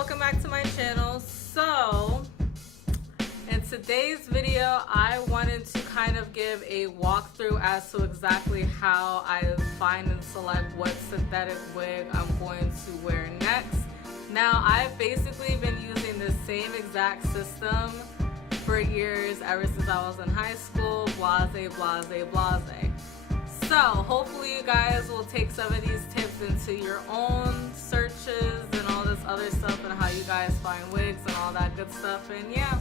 welcome back to my channel. So in today's video I wanted to kind of give a walkthrough as to exactly how I find and select what synthetic wig I'm going to wear next. Now I've basically been using the same exact system for years, ever since I was in high school, blase. So hopefully you guys will take some of these tips into your own searches and all this other stuff and how you guys find wigs and all that good stuff. And yeah,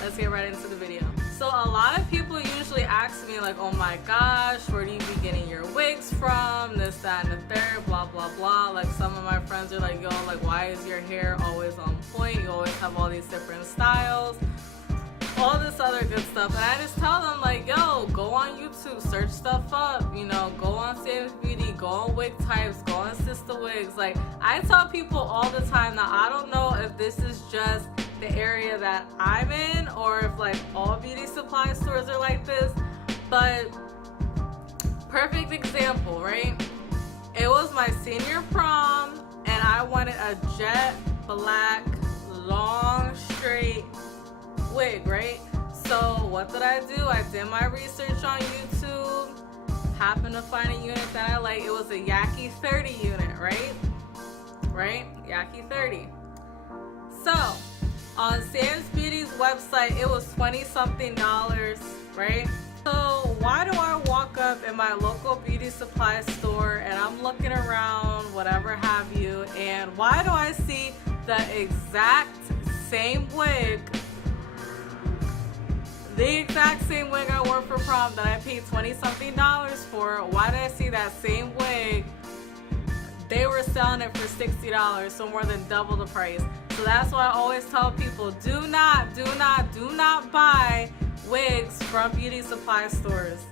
let's get right into the video. So a lot of people usually ask me like, oh my gosh, where do you be getting your wigs from? This, that, and the third, blah, blah, blah. Like some of my friends are like, yo, like why is your hair always on point? You always have all these different styles. All this other good stuff. And I just tell them like, yo, go on YouTube, search stuff up, you know, go on Sam's Beauty, go on Wig Types, go on Sister Wigs. Like I tell people all the time. Now I don't know if this is just the area that I'm in or if like all beauty supply stores are like this, but perfect example, right? It was my senior prom and I wanted a jet black long straight wig, right? So what did I do? I did my research on YouTube, happened to find a unit that I like. It was a Yaki 30 unit, right? Yaki 30. So on Sam's Beauty's website it was $20-something, right? So why do I walk up in my local beauty supply store and I'm looking around, whatever have you, and why do I see the exact same wig, the exact same wig I wore for prom that I paid $20-something for? Why did I see that same wig? They were selling it for $60, so more than double the price. So that's why I always tell people, do not buy wigs from beauty supply stores.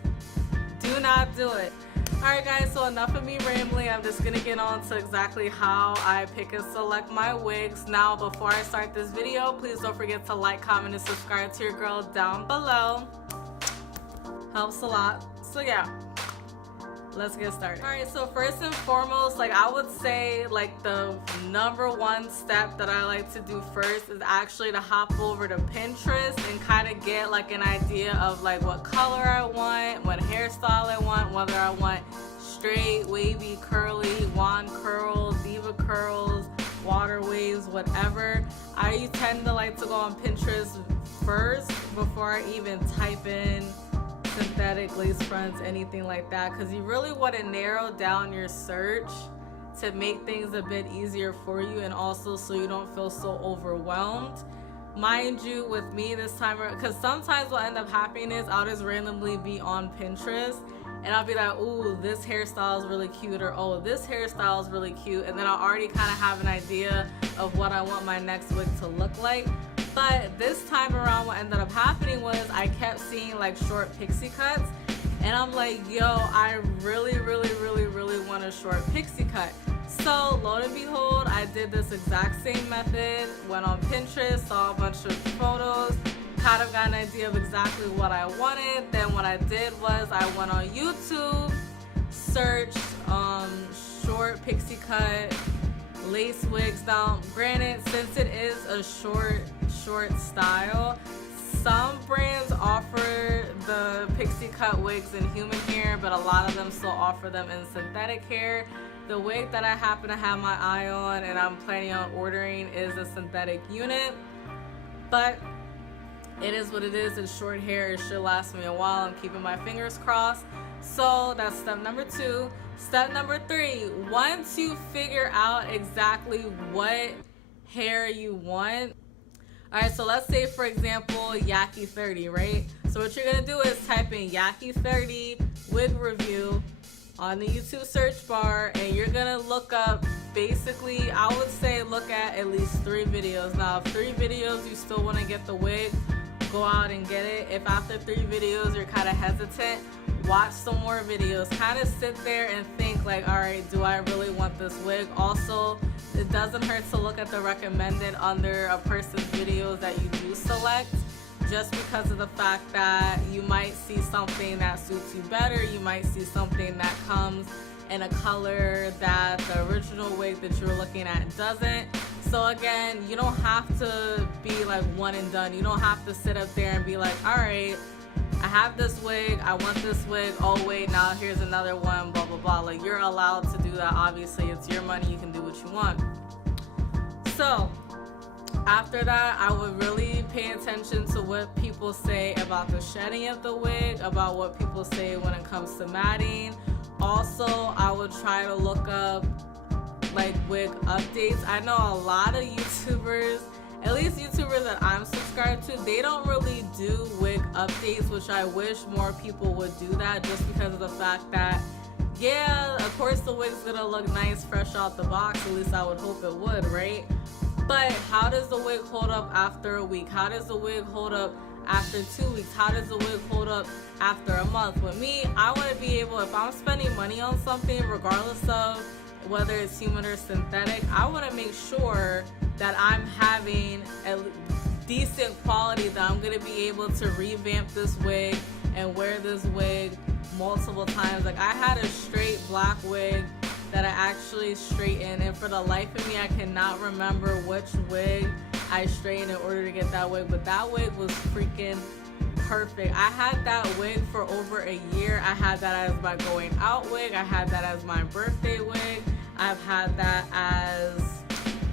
Do not do it. Alright guys, so enough of me rambling. I'm just gonna get on to exactly how I pick and select my wigs. Now before I start this video, please don't forget to like, comment, and subscribe to your girl down below. Helps a lot. So yeah, let's get started. Alright, so first and foremost, like I would say like the #1 step that I like to do first is actually to hop over to Pinterest and kind of get like an idea of like what color I want, what hairstyle I want, whether I want straight, wavy, curly, wand curls, diva curls, water waves, whatever. I tend to like to go on Pinterest first before I even type in synthetic lace fronts, anything like that, because you really want to narrow down your search to make things a bit easier for you, and also so you don't feel so overwhelmed. Mind you, with me this time, because sometimes what end up happening is I'll just randomly be on Pinterest and I'll be like, ooh, this hairstyle is really cute, or oh, this hairstyle is really cute, and then I'll already kind of have an idea of what I want my next wig to look like. But this time around what ended up happening was I kept seeing like short pixie cuts, and I'm like, yo, I really want a short pixie cut. So lo and behold, I did this exact same method, went on Pinterest, saw a bunch of photos, kind of got an idea of exactly what I wanted. Then what I did was I went on YouTube, searched short pixie cut lace wigs. Now granted, since it is a short style, some brands offer the pixie cut wigs in human hair, but a lot of them still offer them in synthetic hair. The wig that I happen to have my eye on and I'm planning on ordering is a synthetic unit, but it is what it is. It's short hair, it should last me a while. I'm keeping my fingers crossed. So that's step #2. Step #3, once you figure out exactly what hair you want. Alright, so let's say for example Yaki 30, right? So what you're gonna do is type in Yaki 30 wig review on the YouTube search bar, and you're gonna look up, basically I would say look at least 3 videos. Now if 3 videos you still want to get the wig, go out and get it. If after 3 videos you're kind of hesitant, watch some more videos, kind of sit there and think like, all right, do I really want this wig? Also, it doesn't hurt to look at the recommended under a person's videos that you do select, just because of the fact that you might see something that suits you better. You might see something that comes in a color that the original wig that you're looking at doesn't. So again, you don't have to be like one and done. You don't have to sit up there and be like, all right, I have this wig, I want this wig, oh wait, now here's another one, blah blah blah. Like, you're allowed to do that. Obviously, it's your money, you can do what you want. So after that, I would really pay attention to what people say about the shedding of the wig, about what people say when it comes to matting. Also, I would try to look up like wig updates. I know a lot of YouTubers, at least YouTubers that I'm subscribed to, they don't really do wig updates, which I wish more people would do that, just because of the fact that, yeah, of course the wig's gonna look nice fresh out the box, at least I would hope it would, right? But how does the wig hold up after a week? How does the wig hold up after 2 weeks? How does the wig hold up after a month? With me, I want to be able, if I'm spending money on something, regardless of whether it's human or synthetic, I want to make sure that I'm having a decent quality, that I'm going to be able to revamp this wig and wear this wig multiple times. Like, I had a straight black wig that I actually straightened, and for the life of me I cannot remember which wig I straightened in order to get that wig, but that wig was freaking perfect. I had that wig for over a year. I had that as my going out wig, I had that as my birthday wig, I've had that as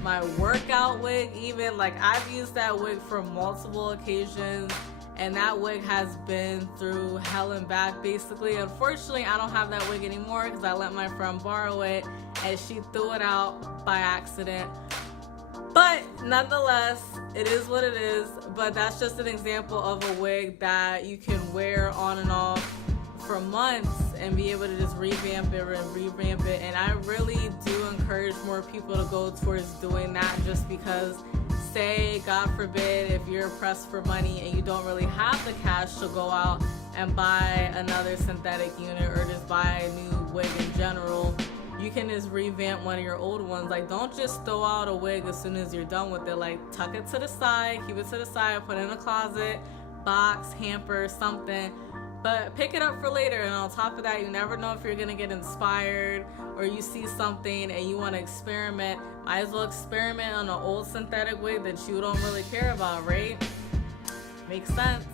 my workout wig even. Like, I've used that wig for multiple occasions, and that wig has been through hell and back basically. Unfortunately, I don't have that wig anymore because I let my friend borrow it and she threw it out by accident. But nonetheless, it is what it is. But that's just an example of a wig that you can wear on and off for months and be able to just revamp it and revamp it. And I really do encourage more people to go towards doing that, just because, say, God forbid, if you're pressed for money and you don't really have the cash to go out and buy another synthetic unit or just buy a new wig in general, you can just revamp one of your old ones. Like, don't just throw out a wig as soon as you're done with it. Like, tuck it to the side, keep it to the side, put it in a closet, box, hamper, something. But pick it up for later. And on top of that, you never know if you're gonna get inspired or you see something and you want to experiment. Might as well experiment on an old synthetic wig that you don't really care about, right? Makes sense.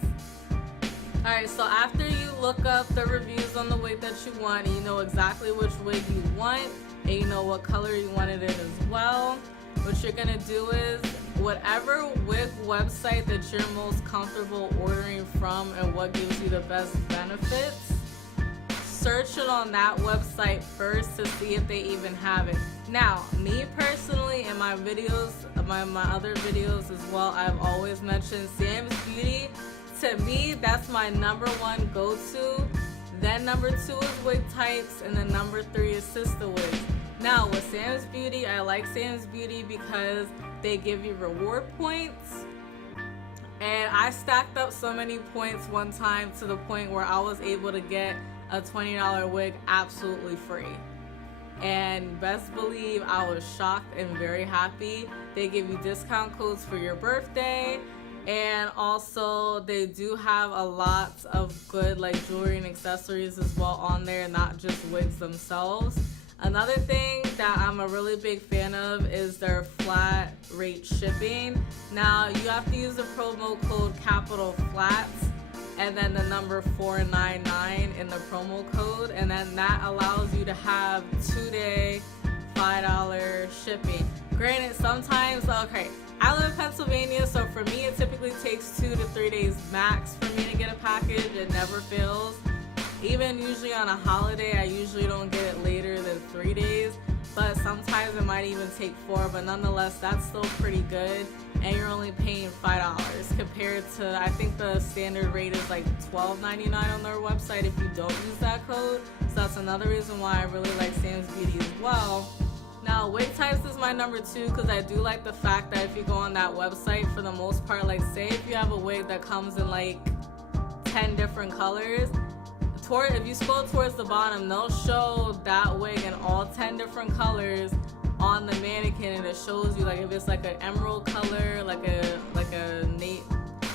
Alright, so after you look up the reviews on the wig that you want, and you know exactly which wig you want, and you know what color you want it in as well, what you're gonna do is, whatever wig website that you're most comfortable ordering from and what gives you the best benefits, search it on that website first to see if they even have it. Now, me personally, in my videos, my other videos as well, I've always mentioned Sam's Beauty. To me, that's my #1 go-to. Then #2 is Wig Types, and then #3 is Sister Wigs. Now, with Sam's Beauty, I like Sam's Beauty because they give you reward points. And I stacked up so many points one time to the point where I was able to get a $20 wig absolutely free. And best believe I was shocked and very happy. They give you discount codes for your birthday, and also they do have a lot of good like jewelry and accessories as well on there, not just wigs themselves. Another thing that I'm a really big fan of is their flat rate shipping. Now, you have to use the promo code #flats and then the number 499 in the promo code, and then that allows you to have 2-day $5 shipping. Granted, sometimes, okay, I live in Pennsylvania, so for me it typically takes 2 to 3 days max for me to get a package. It never fails. Even usually on a holiday, I usually don't get it later than 3 days, but sometimes it might even take 4, but nonetheless, that's still pretty good, and you're only paying $5 compared to, I think the standard rate is like $12.99 on their website if you don't use that code. So that's another reason why I really like Sam's Beauty as well. Now, Wig Types is my #2 because I do like the fact that if you go on that website, for the most part, like say if you have a wig that comes in like 10 different colors, if you scroll towards the bottom, they'll show that wig in all 10 different colors on the mannequin, and it shows you like if it's like an emerald color, like a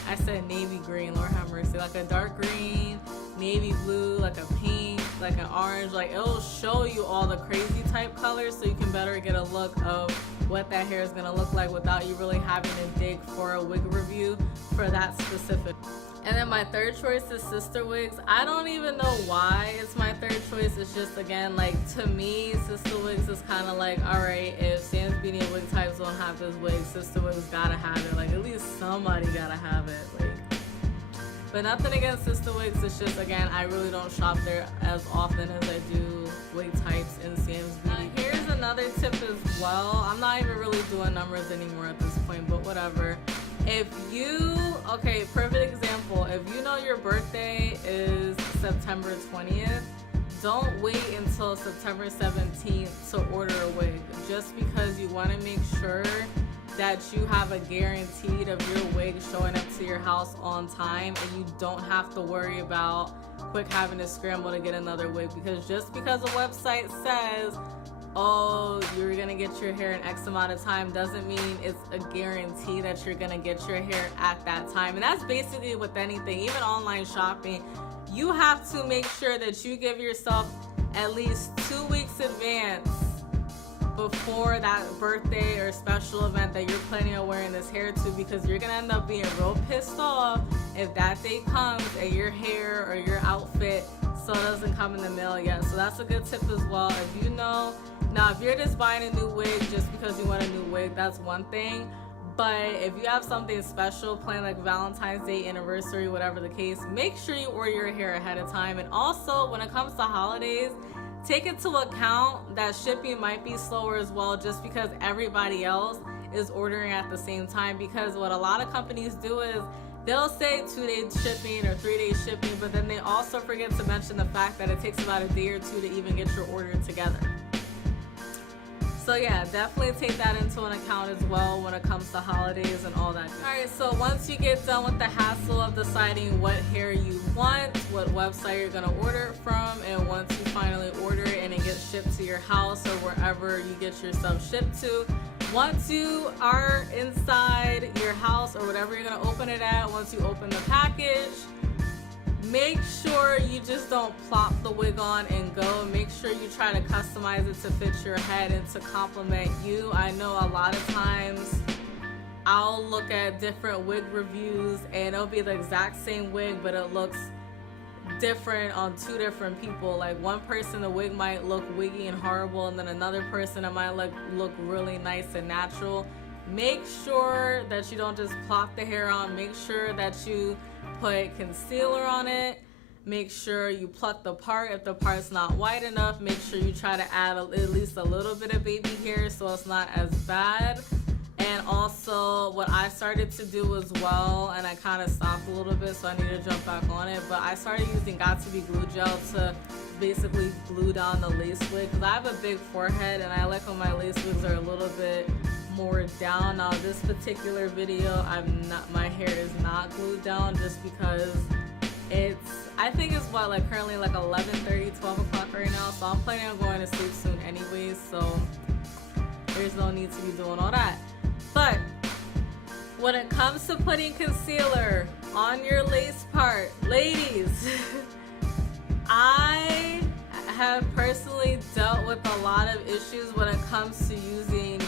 I said navy green, Lord have mercy, like a dark green, navy blue, like a pink, like an orange, like it'll show you all the crazy type colors so you can better get a look of what that hair is going to look like without you really having to dig for a wig review for that specific. And then my third choice is Sister Wigs. I don't even know why it's my third choice. It's just, again, like, to me, Sister Wigs is kind of like, all right, if Sam's Beauty and Wig Types don't have this wig, Sister Wigs gotta have it. Like, at least somebody gotta have it. Like, but nothing against Sister Wigs. It's just, again, I really don't shop there as often as I do Wig Types in Sam's Beauty. Here's another tip as well. I'm not even really doing numbers anymore at this point, but whatever. If you, okay, perfect example, if you know your birthday is September 20th, don't wait until September 17th to order a wig, just because you want to make sure that you have a guaranteed of your wig showing up to your house on time, and you don't have to worry about quick having to scramble to get another wig. Because just because a website says, oh, you're gonna get your hair in X amount of time, doesn't mean it's a guarantee that you're gonna get your hair at that time. And that's basically with anything, even online shopping. You have to make sure that you give yourself at least 2 weeks advance before that birthday or special event that you're planning on wearing this hair to, because you're gonna end up being real pissed off if that day comes and your hair or your outfit still doesn't come in the mail yet. So that's a good tip as well. If you know, now if you're just buying a new wig just because you want a new wig, that's one thing. But if you have something special planned, like Valentine's Day, anniversary, whatever the case, make sure you order your hair ahead of time. And also, when it comes to holidays, take into account that shipping might be slower as well, just because everybody else is ordering at the same time. Because what a lot of companies do is they'll say 2-day shipping or 3-day shipping, but then they also forget to mention the fact that it takes about a day or two to even get your order together. So yeah, definitely take that into an account as well when it comes to holidays and all that. Alright, so once you get done with the hassle of deciding what hair you want, what website you're going to order it from, and once you finally order it and it gets shipped to your house or wherever you get your stuff shipped to, once you are inside your house or whatever you're going to open it at, once you open the package, make sure you just don't plop the wig on and go. Make sure you try to customize it to fit your head and to complement you. I know a lot of times I'll look at different wig reviews and it'll be the exact same wig, but it looks different on 2 different people. Like, one person, the wig might look wiggy and horrible, and then another person, it might look really nice and natural. Make sure that you don't just plop the hair on. Make sure that you put concealer on it. Make sure you pluck the part. If the part's not white enough, make sure you try to add at least a little bit of baby hair so it's not as bad. And also, what I started to do as well, and I kind of stopped a little bit, so I need to jump back on it, but I started using Got2b glue gel to basically glue down the lace wig, because I have a big forehead and I like when my lace wigs are a little bit more down. Now this particular video, my hair is not glued down, just because I think it's like currently like 11:30, 12 o'clock right now, so I'm planning on going to sleep soon anyways, so there's no need to be doing all that. But when it comes to putting concealer on your lace part, ladies, I have personally dealt with a lot of issues when it comes to using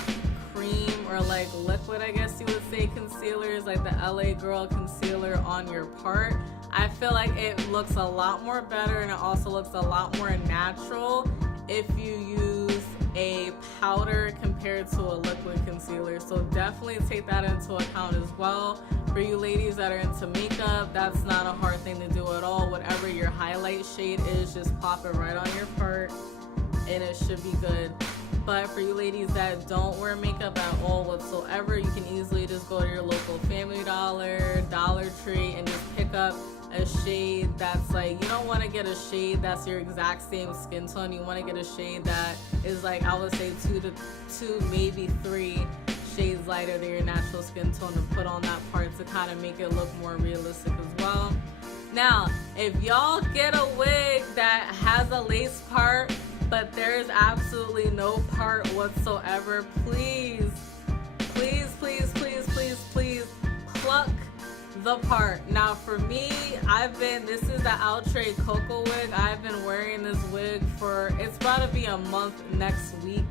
cream or like liquid, I guess you would say, concealers, like the LA Girl concealer on your part. I feel like it looks a lot more better, and it also looks a lot more natural if you use a powder compared to a liquid concealer. So definitely take that into account as well. For you ladies that are into makeup, that's not a hard thing to do at all. Whatever your highlight shade is, just pop it right on your part and it should be good. But for you ladies that don't wear makeup at all whatsoever, you can easily just go to your local Family Dollar, Dollar Tree, and just pick up a shade that's like, you don't want to get a shade that's your exact same skin tone. You want to get a shade that is like, I would say 2 maybe 3 shades lighter than your natural skin tone, to put on that part to kind of make it look more realistic as well. Now, if y'all get a wig that has a lace part but there's absolutely no part whatsoever, please, please, please, please, please, please pluck the part. Now for me, this is the Outre Cocoa wig. I've been wearing this wig for, it's about to be a month next week,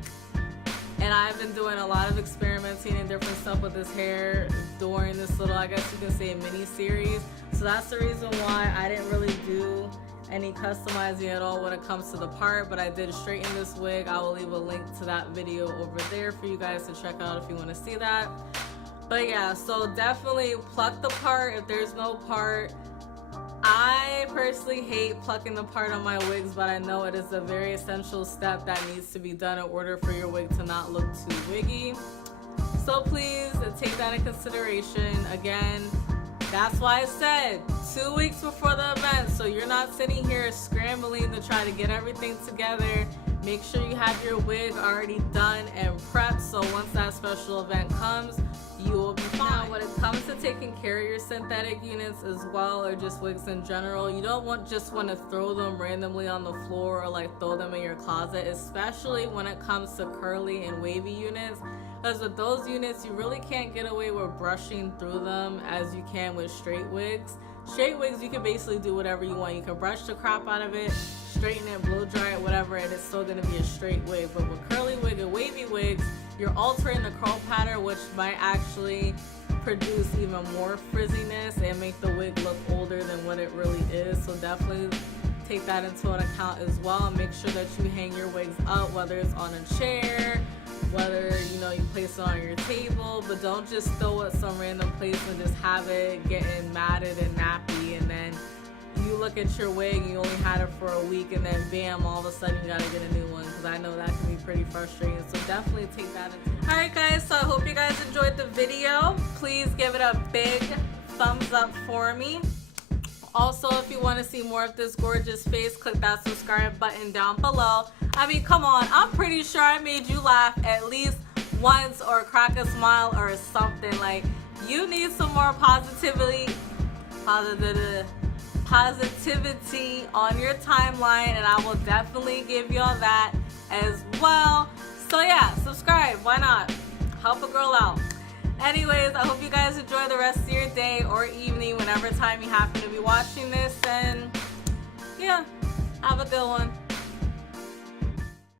And I've been doing a lot of experimenting and different stuff with this hair during this little, I guess you can say, mini series. So that's the reason why I didn't really do any customizing at all when it comes to the part, but I did straighten this wig. I will leave a link to that video over there for you guys to check out if you want to see that. But yeah, so definitely pluck the part if there's no part. I personally hate plucking the part on my wigs, but I know it is a very essential step that needs to be done in order for your wig to not look too wiggy. So please take that in consideration. Again, that's why I said 2 weeks before the event, so you're not sitting here scrambling to try to get everything together. Make sure you have your wig already done and prepped, so once that special event comes, you will be fine. Now, when it comes to taking care of your synthetic units as well, or just wigs in general, you don't just want to throw them randomly on the floor or like throw them in your closet, especially when it comes to curly and wavy units. Because with those units, you really can't get away with brushing through them as you can with straight wigs. Straight wigs, you can basically do whatever you want. You can brush the crap out of it, straighten it, blow dry it, whatever, and it's still going to be a straight wig. But with curly wig and wavy wigs, you're altering the curl pattern, which might actually produce even more frizziness and make the wig look older than what it really is. So definitely take that into account as well, and make sure that you hang your wigs up, whether it's on a chair, whether you place it on your table, but don't just throw it some random place and just have it getting matted and nappy, and then you look at your wig and you only had it for a week, and then bam, all of a sudden you gotta get a new one, because I know that can be pretty frustrating. So definitely take that into. Alright guys, so I hope you guys enjoyed the video. Please give it a big thumbs up for me. Also, if you want to see more of this gorgeous face, click that subscribe button down below. I mean, come on, I'm pretty sure I made you laugh at least once or crack a smile or something. Like, you need some more positivity on your timeline, and I will definitely give y'all that as well. So yeah, subscribe, why not? Help a girl out. Anyways, I hope you guys enjoy the rest of your day or evening, whenever time you happen to be watching this, and yeah, have a good one.